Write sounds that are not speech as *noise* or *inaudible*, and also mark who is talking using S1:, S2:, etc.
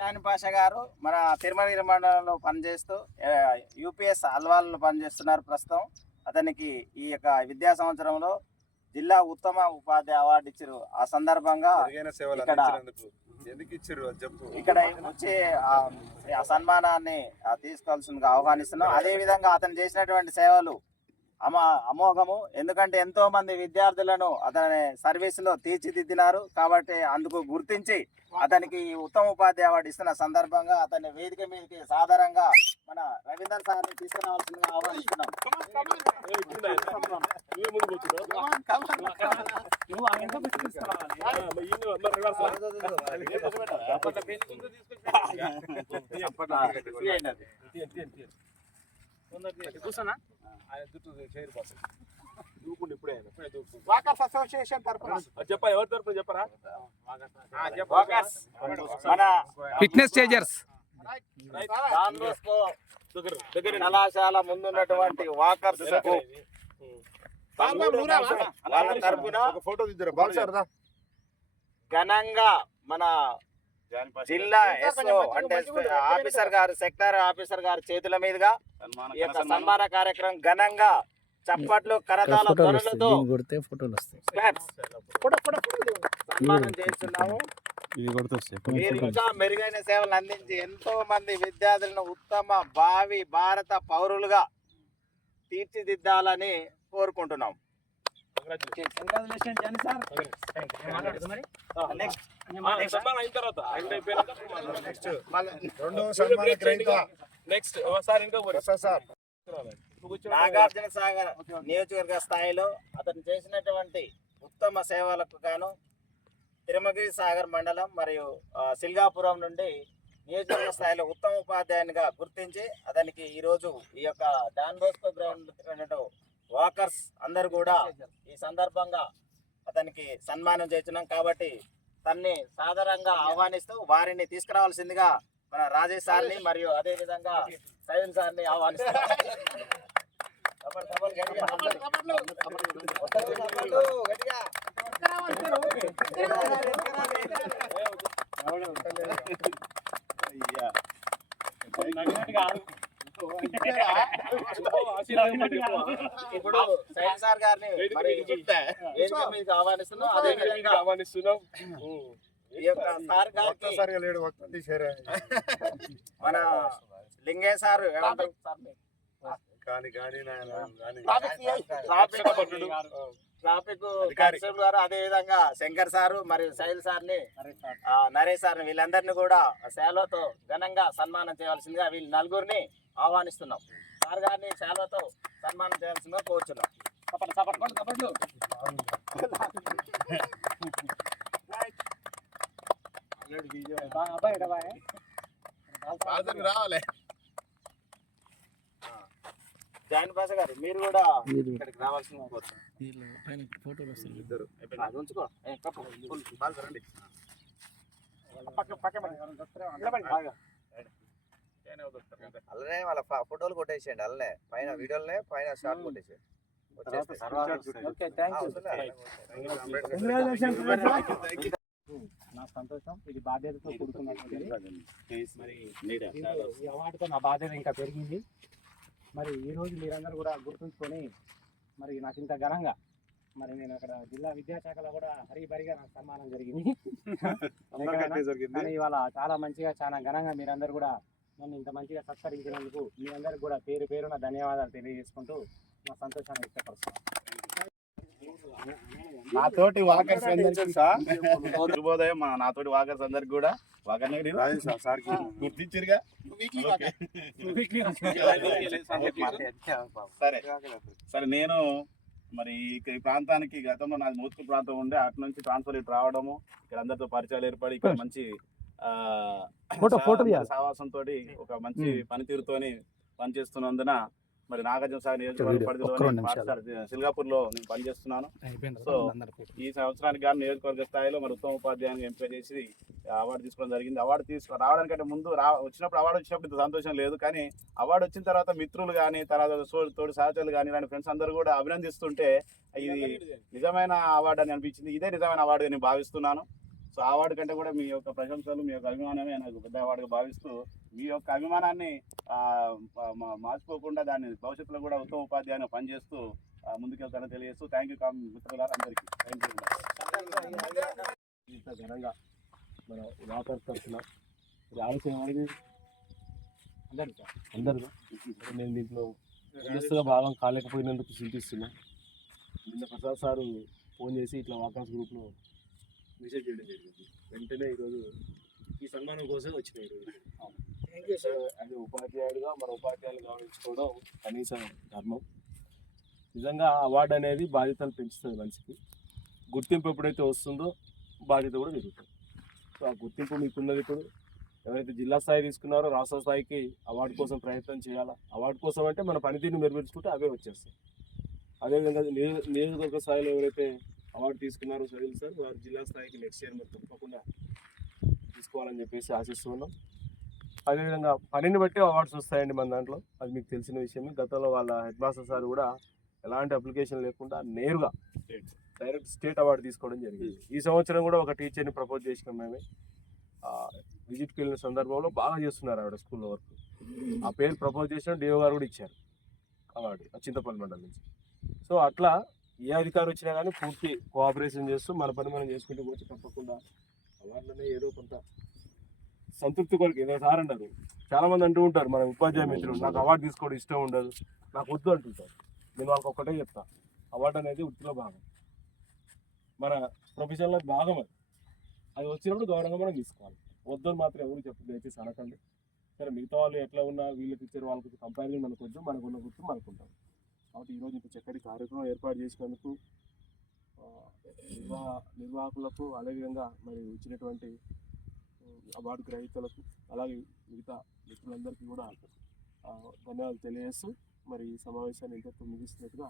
S1: జాని పాషా గారు మన తిరుమల మండలంలో పనిచేస్తూ యూపీఎస్ అల్వాల్లో పనిచేస్తున్నారు ప్రస్తుతం. అతనికి ఈ యొక్క విద్యా సంవత్సరంలో జిల్లా ఉత్తమ ఉపాధ్యాయ అవార్డు ఇచ్చారు. ఆ సందర్భంగా ఇక్కడ- ఇక్కడ వచ్చి ఆ సన్మానాన్ని తీసుకోవాల్సిందిగా ఆహ్వానిస్తున్నాం. అదే విధంగా అతను చేసినటువంటి సేవలు అమ అమోఘము ఎందుకంటే ఎంతో మంది విద్యార్థులను అతని సర్వీస్లో తీర్చిదిద్దినారు కాబట్టి అందుకు గుర్తించి అతనికి ఈ ఉత్తమ ఉపాధ్యాయ అవార్డు ఇస్తున్న సందర్భంగా అతని వేదిక మీదకి సాధారణంగా మన రవీందర్ సార్ని తీసుకురావాల్సిందిగా ఆహ్వానిస్తున్నాం
S2: వాకర్స్ అసోసియేషన్ తరఫున
S3: చెప్పా ఎవరి తరపున చెప్పరా?
S1: వాకర్స్. మన
S4: ఫిట్నెస్ చేంజర్స్.
S1: కళాశాల ముందున్నటువంటి వాకర్స్ వాళ్ళ తరపున
S5: ఒక ఫోటో.
S1: ఘనంగా మన జిల్లా ఎస్ఓ అంటే ఆఫీసర్ గారు సెక్టర్ ఆఫీసర్ గారు చేతుల మీదుగా ఈ యొక్క సన్మాన. కార్యక్రమం ఘనంగా చప్పట్లు కరతాల ధ్వనులతో
S4: దీన్ని కొడితే ఫోటోలు వస్తాయి.
S1: claps సన్మానం చేస్తున్నాము. మీరు ఇంకా మెరుగైన సేవలు అందించి ఎంతో మంది విద్యార్థులను ఉత్తమ భావి భారత పౌరులుగా తీర్చిదిద్దాలని కోరుకుంటున్నాం.
S3: నెక్స్ట్
S1: నాగార్జున సాగర్ నియోజకవర్గ స్థాయిలో అతను చేసినటువంటి ఉత్తమ సేవలకు గాను తిరుమగిరి సాగర్ మండలం మరియు సిల్గాపురం నుండి నియోజకవర్గ స్థాయిలో ఉత్తమ ఉపాధ్యాయునిగా గుర్తించి అతనికి ఈరోజు ఈ యొక్క డాన్ బోస్కో గ్రౌండ్ వాకర్స్ అందరు కూడా ఈ సందర్భంగా అతనికి సన్మానం చేస్తున్నాం. కాబట్టి తన్ని సాధారణంగా ఆహ్వానిస్తూ వారిని తీసుకురావాల్సిందిగా మన రాజేష్ సార్ని మరియు అదే విధంగా సైన్ సార్ని ఆహ్వానిస్తారు అయ్యా. ఇప్పుడు సైన్ సార్ గారిని మరి మీకు మీదకి ఆహ్వానిస్తున్నాం అదే విధంగా
S3: ఆహ్వానిస్తున్నాం
S1: ఈ మన లింగే సార్ ఏమంటారు
S5: కానీ కానీ
S1: ట్రాఫిక్ కానిస్టేబుల్ గారు అదే విధంగా శంకర్ సారు మరియు సైల్ సార్ని నరేష్ సార్ని వీళ్ళందరినీ కూడా సేవలతో ఘనంగా సన్మానం చేయవలసిందిగా వీళ్ళు నలుగురిని ఆహ్వానిస్తున్నాం. సార్ గారిని సేవలతో సన్మానం చేయాల్సిందిగా కోరుచున్నాం.
S5: రావాలి.
S1: జాయిన్ పాస గారు మీరు కూడా ఇక్కడికి
S4: పైన ఫోటోలు
S5: ఇద్దరు.
S1: ఉంచుకో. పక్క పక్క బాగా.
S6: అలానే వాళ్ళ ఫ- ఫోటోలు కొట్టేసేయండి అలానే పైన వీడియోలనే పైన షార్ట్ కొట్టేసేయండి?
S2: నా సంతోషం ఇది బాధ్యతతో కూడుకున్నటువంటిది మరి ఈ అవార్డుతో నా బాధ్యత ఇంకా పెరిగింది. మరి ఈ రోజు మీరందరూ కూడా గుర్తుంచుకొని మరి నాకు ఇంత ఘనంగా మరి నేను అక్కడ జిల్లా విద్యాశాఖలో కూడా హరిబరిగా నాకు సన్మానం జరిగింది. *laughs*
S5: అందరికంటే జరిగింది.
S2: కానీ ఇవాళ చాలా మంచిగా చాలా ఘనంగా మీరందరూ కూడా నన్ను ఇంత మంచిగా సత్కరించినందుకు మీ అందరికి కూడా పేరు పేరున ధన్యవాదాలు తెలియజేసుకుంటూ నా సంతోషాన్ని వ్యక్తపరుస్తున్నాను.
S7: నాతోటి వాకర్స్ శుభోదయం. మా నాతోటి వాకర్స్ అందరికి కూడా వాకర్. గుర్తించారుగా. సరే. సరే నేను మరి ఇక ఈ ప్రాంతానికి గతంలో నాది మోత్కూరు ప్రాంతం ఉండే అటు నుంచి ట్రాన్స్ఫర్ ఇటు రావడము ఇక్కడ అందరితో పరిచయాలు ఏర్పడి ఇక్కడ మంచి ఆ,
S2: ఫోటో- ఫోటో
S7: సా-
S2: తీయాలి.
S7: సావాసంతో ఒక మంచి పనితీరుతోని పనిచేస్తున్నందున మరి నాగార్జున సాగర్ నియోజకవర్గ సింగపూర్లో నేను పనిచేస్తున్నాను. సో, ఈ సంవత్సరానికి గాను నియోజకవర్గ స్థాయిలో మరి ఉత్తమ ఉపాధ్యాయుని ఎంపిక చేసి అవార్డు తీసుకోవడం జరిగింది. అవార్డు తీసుకు రావడానికంటే ముందు రా వచ్చినప్పుడు అవార్డు వచ్చినప్పుడు ఇంత సంతోషం లేదు. కానీ అవార్డు వచ్చిన తర్వాత మిత్రులు కానీ తర్వాత సో- తోటి సహచరులు కానీ ఇలాంటి ఫ్రెండ్స్ అందరూ కూడా అభినందిస్తుంటే ఇది నిజమైన అవార్డు అని అనిపించింది. ఇదే నిజమైన అవార్డు అని భావిస్తున్నాను. సో ఆ అవార్డు కంటే కూడా మీ యొక్క ప్రశంసలు మీ యొక్క అభిమానమే నాకు పెద్ద అవార్డుగా భావిస్తూ మీ యొక్క అభిమానాన్ని మా- మార్చుకోకుండా దాన్ని భవిష్యత్తులో కూడా ఉత్తమ ఉపాధ్యాయుని పనిచేస్తూ ముందుకెళ్తానని తెలియజేస్తూ థ్యాంక్ యూ మిత్రులారా అందరికీ. థ్యాంక్ యూ
S2: ఇంత ఘనంగా మన వ్యాపార తరఫున అందరు అందరు నేను దీంట్లో ముందస్తుగా భాగం కాలేకపోయినందుకు చింతిస్తున్నా. నిన్న ప్రసాద్ సారు ఫోన్ చేసి ఇట్లా వాకాస్ గ్రూప్లో మెసేజ్ చేయడం జరిగింది. వెంటనే ఈరోజు ఈ సన్మానం కోసం వచ్చిన ఈరోజు. సార్ అది ఉపాధ్యాయుడుగా మన ఉపాధ్యాయులు గౌరవించుకోవడం కనీస ధర్మం. నిజంగా అవార్డు అనేది బాధ్యతలు పెంచుతుంది మనిషికి. గుర్తింపు ఎప్పుడైతే వస్తుందో బాధ్యత కూడా పెరుగుతుంది. సో ఆ గుర్తింపు మీకున్నది ఇప్పుడు ఎవరైతే జిల్లా స్థాయి తీసుకున్నారో రాష్ట్ర స్థాయికి అవార్డు కోసం ప్రయత్నం చేయాలా? అవార్డు కోసం అంటే మన పనితీరుని మెరుగుపరుచుకుంటే అవే వచ్చేస్తాయి. అదేవిధంగా నియోజకవర్గ స్థాయిలో ఎవరైతే అవార్డు తీసుకున్నారో సరిల్ సార్. వారు జిల్లా స్థాయికి నెక్స్ట్ ఇయర్ మరి తప్పకుండా తీసుకోవాలని చెప్పేసి ఆశిస్తూ ఉన్నాం అదేవిధంగా పనిని బట్టి అవార్డ్స్ వస్తాయండి మన దాంట్లో. అది మీకు తెలిసిన విషయమే. గతంలో వాళ్ళ హెడ్ మాస్టర్ సార్ కూడా ఎలాంటి అప్లికేషన్ లేకుండా నేరుగా డైరెక్ట్ స్టేట్ అవార్డు తీసుకోవడం జరిగింది. ఈ సంవత్సరం కూడా ఒక టీచర్ని ప్రపోజ్ చేసినాం మేమే. విజిట్కి వెళ్ళిన సందర్భంలో బాగా చేస్తున్నారు ఆవిడ స్కూల్లో వర్క్ ఆ పేరు ప్రపోజ్ చేసిన డిఓ గారు కూడా ఇచ్చారు అవార్డు చింతపల్లి మండలం నుంచి. సో అట్లా ఏ అధికారి వచ్చినా కానీ పూర్తి కోఆపరేషన్ చేస్తూ మన పని మనం చేసుకుంటూ పోతే తప్పకుండా అవార్డులనే ఏదో కొంత సంతృప్తి కొరకు ఏదో సార్ అంటారు చాలా మంది అంటూ ఉంటారు మన ఉపాధ్యాయ మిత్రులు నాకు అవార్డు తీసుకోవడం ఇష్టం ఉండదు నాకు వద్దు అంటుంటారు. నేను వాళ్ళకి ఒక్కటే చెప్తా అవార్డు అనేది వృత్తిలో భాగం. మన ప్రొఫెషన్లో భాగం అది. అది వచ్చినప్పుడు గౌరవంగా మనం తీసుకోవాలి. వద్దని మాత్రం ఎవరు చెప్పు దయచేసి అనకండి సరే మిగతా వాళ్ళు ఎట్లా ఉన్నా వీళ్ళకి ఇచ్చారు వాళ్ళకి కంపారిజన్ మనకు వద్దు మనకు ఉన్న గుర్తు మనకు ఉంటాం కాబట్టి ఈరోజు ఇంత చక్కటి కార్యక్రమం ఏర్పాటు చేసినందుకు ఆ, నిర్వా నిర్వాహకులకు అదేవిధంగా మరి ఇచ్చినటువంటి అవార్డు గ్రహీతలకు అలాగే మిగతా మిత్రులందరికీ కూడా ధన్యవాదాలు తెలియజేస్తూ మరి ఈ సమావేశాన్ని ఇంతటితో ముగిస్తున్నట్టుగా